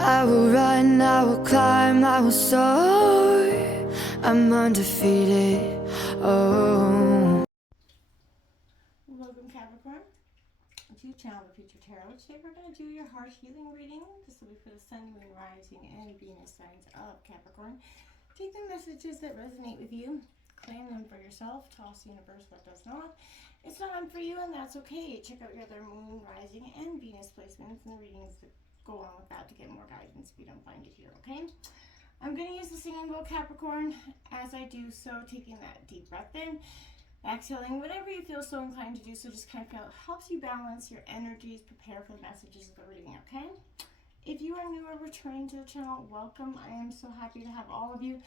I will run, I will climb, I will soar. I'm undefeated. Oh. Welcome, Capricorn, to Channel the Future Tarot. Today we're going to do your heart healing reading. This will be for the Sun, Moon, Rising, and Venus signs of Capricorn. Take the messages that resonate with you, claim them for yourself, toss the universe what does not. It's not meant for you, and that's okay. Check out your other Moon, Rising, and Venus placements and the readings that go on with that to get more guidance if you don't find it here, okay? I'm going to use the singing bowl, Capricorn. As I do so, taking that deep breath in, exhaling, whatever you feel so inclined to do so, just kind of feel it helps you balance your energies, prepare for the messages of the reading, okay? If you are new or returning to the channel, welcome. I am so happy to have all of you.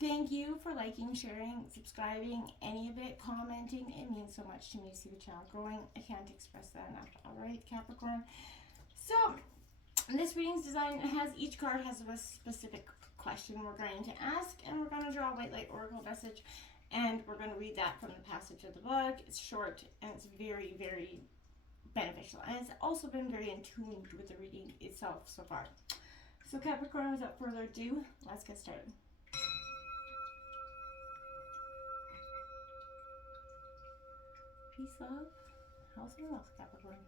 Thank you for liking, sharing, subscribing, any of it, commenting. It means so much to me to see the channel growing. I can't express that enough. All right, Capricorn. So, this reading's design has, each card has a specific question we're going to ask, and we're going to draw a white light oracle message, and we're going to read that from the passage of the book. It's short, and it's very, very beneficial, and it's also been very in tune with the reading itself so far. So Capricorn, without further ado, let's get started. Peace, love, health, and wealth, Capricorn.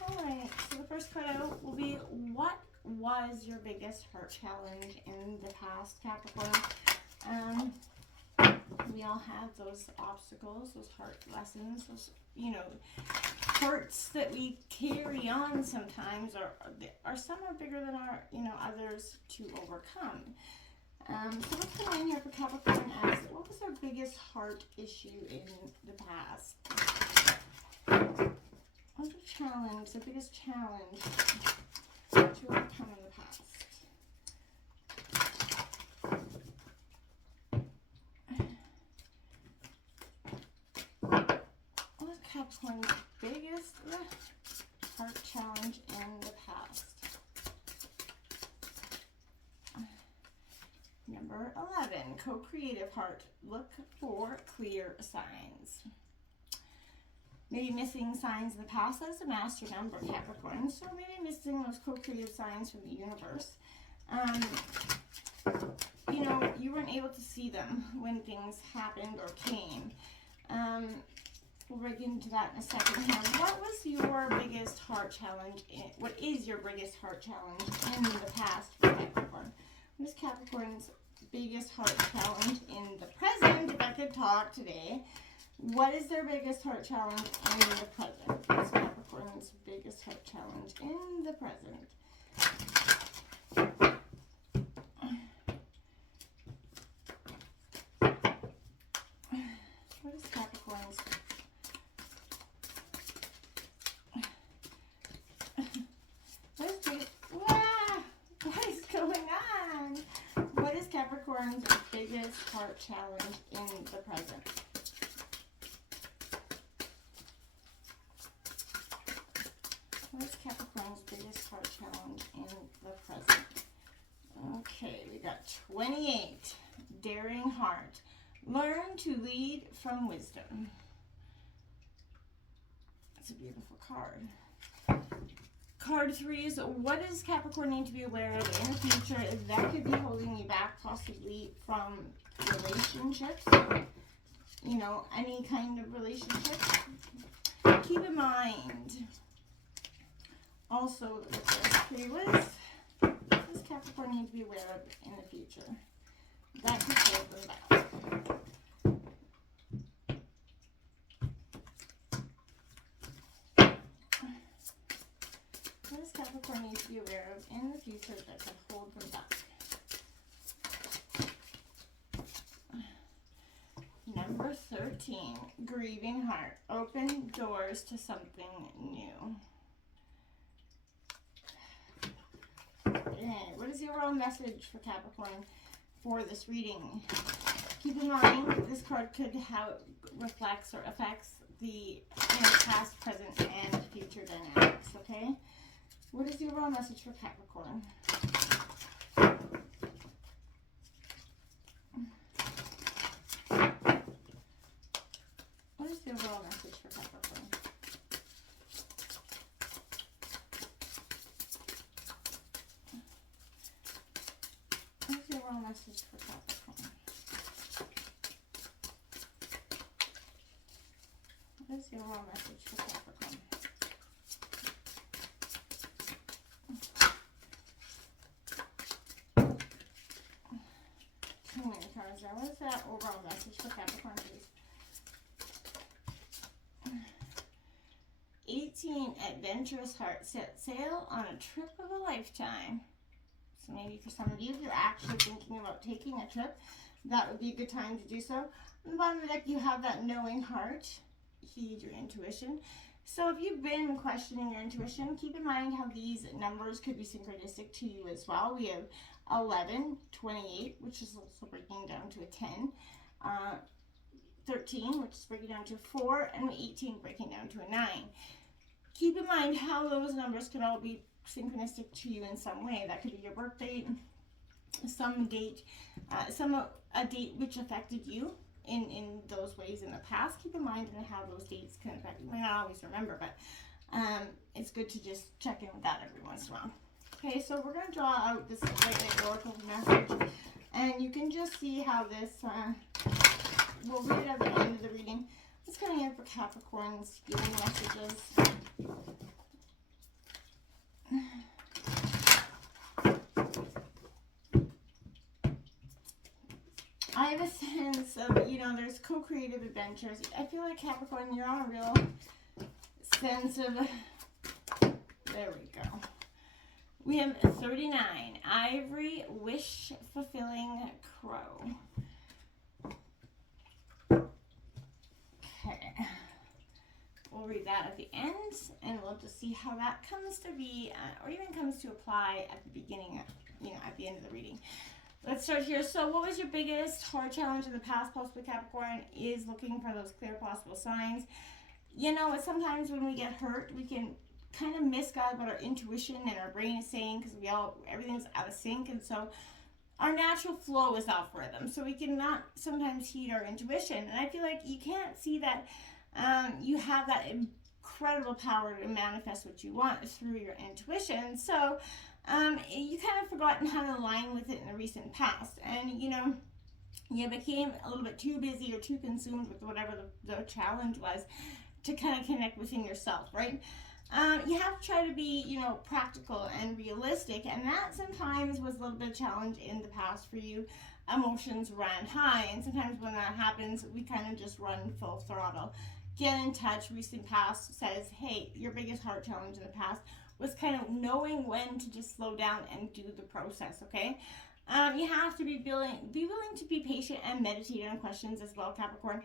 Alright, so the first card out will be, what was your biggest heart challenge in the past, Capricorn? We all have those obstacles, those heart lessons, those, hurts that we carry on sometimes, or some are bigger than our, others to overcome. So what's coming in here for Capricorn as, what was their biggest heart issue in the past? What's the challenge, the biggest challenge to overcome in the past? What was Capricorn's biggest heart challenge in the past? Number 11, co-creative heart. Look for clear signs. Maybe missing signs in the past. That's a master number, Capricorn. So maybe missing those co-creative signs from the universe. You weren't able to see them when things happened or came. We'll get into that in a second here. What was your biggest heart challenge? What is your biggest heart challenge in the past for Capricorn? What is Capricorn's biggest heart challenge in the present? If I could talk today. What is their biggest heart challenge in the present? What's Capricorn's biggest heart challenge in the present? What is Capricorn's? What is going on? What is Capricorn's biggest heart challenge in the present? What is Capricorn's biggest heart challenge in the present? Okay, we got 28. Daring heart. Learn to lead from wisdom. That's a beautiful card. Card 3 is, what does Capricorn need to be aware of in the future that could be holding you back, possibly from relationships? Any kind of relationship. Keep in mind. Also, the first 3 was, what does Capricorn need to be aware of in the future? That could hold them back. What does Capricorn need to be aware of in the future that could hold them back? Number 13, grieving heart. Open doors to something new. Okay, what is the overall message for Capricorn for this reading? Keep in mind that this card could have reflects or affects the past, present, and future dynamics, okay? What is the overall message for Capricorn? What is the overall message for Capricorn? overall message for Capricorn? What is the overall message for Capricorn? Too many cards there. What is that overall message for Capricorn, please? 18, adventurous heart, set sail on a trip of a lifetime. So maybe for some of you, if you're actually thinking about taking a trip, that would be a good time to do so. On the bottom of the deck, you have that knowing heart. Heed your intuition. So if you've been questioning your intuition, keep in mind how these numbers could be synchronistic to you as well. We have 11, 28, which is also breaking down to a 10. 13, which is breaking down to 4, and 18 breaking down to a 9. Keep in mind how those numbers could all be synchronistic to you in some way. That could be your birth date, some date, a date which affected you in those ways in the past. Keep in mind and how those dates can affect you. You may not always remember, but it's good to just check in with that every once in a while. Okay, so we're going to draw out this oracle message, and you can just see how this, we'll read it at the end of the reading. What's coming in for Capricorn's healing messages? I have a sense of, there's co-creative adventures. I feel like Capricorn, you're on a real sense of, there we go. We have 39, Ivory, wish-fulfilling crow. Okay. We'll read that at the end, and we'll just see how that comes to be, or even comes to apply at the beginning, at the end of the reading. Let's start here. So what was your biggest hard challenge in the past? Possibly Capricorn is looking for those clear possible signs. Sometimes when we get hurt, we can kind of misguide what our intuition and our brain is saying, because everything's out of sync, and so our natural flow is off rhythm. So we cannot sometimes heed our intuition. And I feel like you can't see that you have that incredible power to manifest what you want through your intuition. So you kind of forgotten how to align with it in the recent past. And, you became a little bit too busy or too consumed with whatever the challenge was to kind of connect within yourself, right? You have to try to be, practical and realistic, and that sometimes was a little bit of challenge in the past for you. Emotions ran high, and sometimes when that happens, we kind of just run full throttle. Get in touch. Recent past says, hey, your biggest heart challenge in the past was kind of knowing when to just slow down and do the process, okay? You have to be willing to be patient and meditate on questions as well, Capricorn.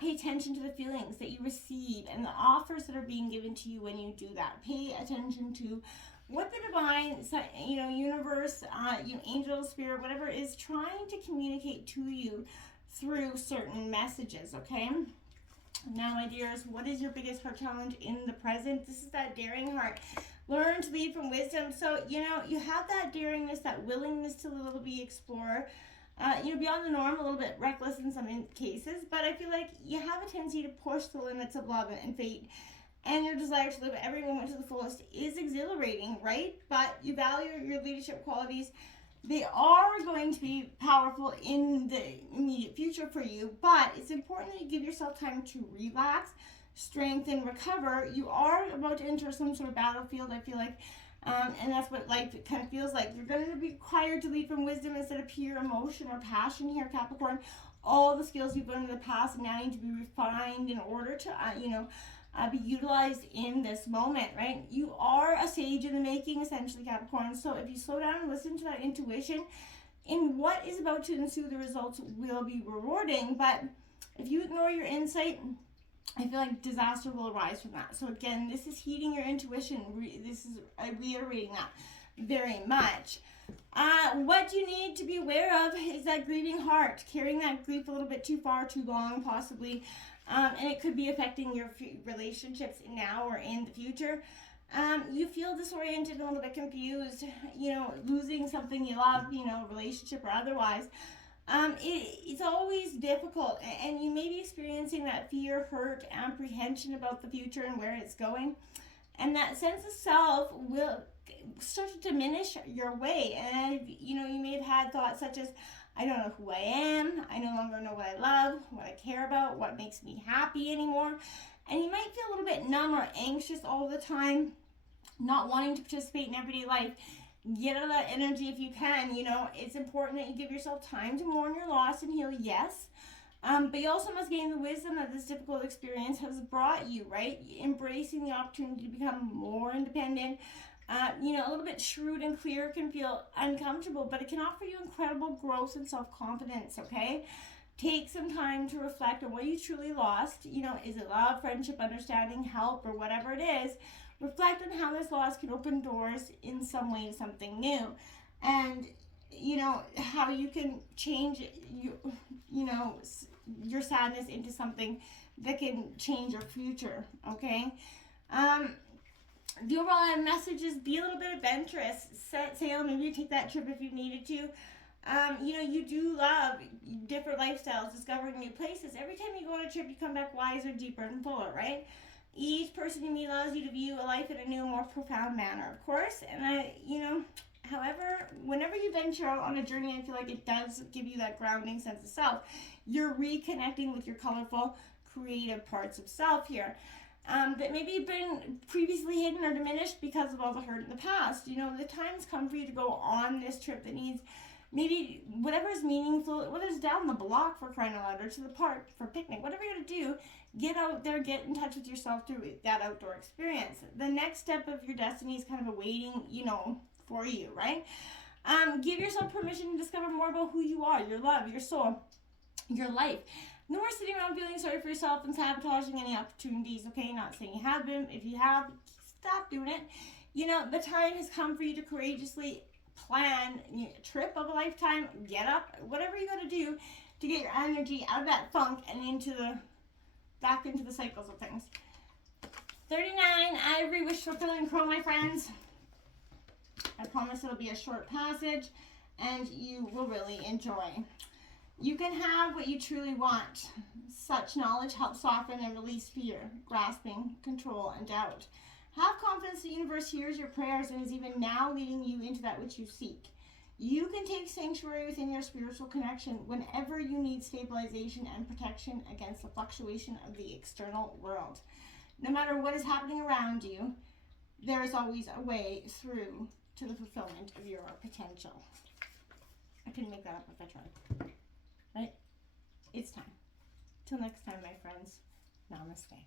Pay attention to the feelings that you receive and the offers that are being given to you when you do that. Pay attention to what the divine, universe, angel, spirit, whatever is trying to communicate to you through certain messages, okay? Now, my dears, what is your biggest heart challenge in the present? This is that daring heart. Learn to lead from wisdom. So, you have that daringness, that willingness to little be explorer. Beyond the norm, a little bit reckless in some cases, but I feel like you have a tendency to push the limits of love and fate, and your desire to live every moment to the fullest is exhilarating, right? But you value your leadership qualities. They are going to be powerful in the immediate future for you, but it's important that you give yourself time to relax, strengthen, recover. You are about to enter some sort of battlefield, I feel like. And that's what life kind of feels like. You're going to be required to lead from wisdom instead of pure emotion or passion here, Capricorn. All the skills you've learned in the past now need to be refined in order to, be utilized in this moment, right? You are a sage in the making, essentially, Capricorn. So if you slow down and listen to that intuition, in what is about to ensue, the results will be rewarding. But if you ignore your insight, I feel like disaster will arise from that. So again, this is heeding your intuition. This is reiterating that very much. What you need to be aware of is that grieving heart, carrying that grief a little bit too far, too long, possibly. And it could be affecting your relationships now or in the future. You feel disoriented, a little bit confused, losing something you love, relationship or otherwise. It's always difficult, and you may be experiencing that fear, hurt, apprehension about the future and where it's going. And that sense of self will start to diminish your way. And you know, you may have had thoughts such as, I don't know who I am, I no longer know what I love, what I care about, what makes me happy anymore. And you might feel a little bit numb or anxious all the time, not wanting to participate in everyday life. Get out of that energy if you can. You know, it's important that you give yourself time to mourn your loss and heal, yes. But you also must gain the wisdom that this difficult experience has brought you, right? Embracing the opportunity to become more independent. You know, a little bit shrewd and clear can feel uncomfortable, but it can offer you incredible growth and self-confidence, okay? Take some time to reflect on what you truly lost. You know, is it love, friendship, understanding, help, or whatever it is? Reflect on how this loss can open doors in some way to something new. And, you know, how you can change, you know, your sadness into something that can change your future, okay? The overall message is be a little bit adventurous. Set sail, maybe take that trip if you needed to. You know, you do love different lifestyles, discovering new places. Every time you go on a trip, you come back wiser, deeper, and fuller, right? Each person you meet allows you to view a life in a new, more profound manner, of course. And you know, however, whenever you venture out on a journey, I feel like it does give you that grounding sense of self. You're reconnecting with your colorful, creative parts of self here. That maybe have been previously hidden or diminished because of all the hurt in the past. You know, the time's come for you to go on this trip that needs maybe whatever's meaningful, whether it's down the block for crying out loud or to the park for a picnic, whatever you're going to do, get out there, get in touch with yourself through that outdoor experience. The next step of your destiny is kind of awaiting, you know, for you, right? Give yourself permission to discover more about who you are, your love, your soul, your life. No more sitting around feeling sorry for yourself and sabotaging any opportunities, okay? Not saying you have been. If you have, stop doing it. You know, the time has come for you to courageously plan a trip of a lifetime. Get up, whatever you got to do to get your energy out of that funk and back into the cycles of things. 39, every wish fulfilling crow, my friends. I promise it'll be a short passage and you will really enjoy. You can have what you truly want. Such knowledge helps soften and release fear, grasping, control, and doubt. Have confidence the universe hears your prayers and is even now leading you into that which you seek. You can take sanctuary within your spiritual connection whenever you need stabilization and protection against the fluctuation of the external world. No matter what is happening around you, there is always a way through to the fulfillment of your potential. I couldn't make that up if I tried. Right? It's time. Till next time, my friends. Namaste.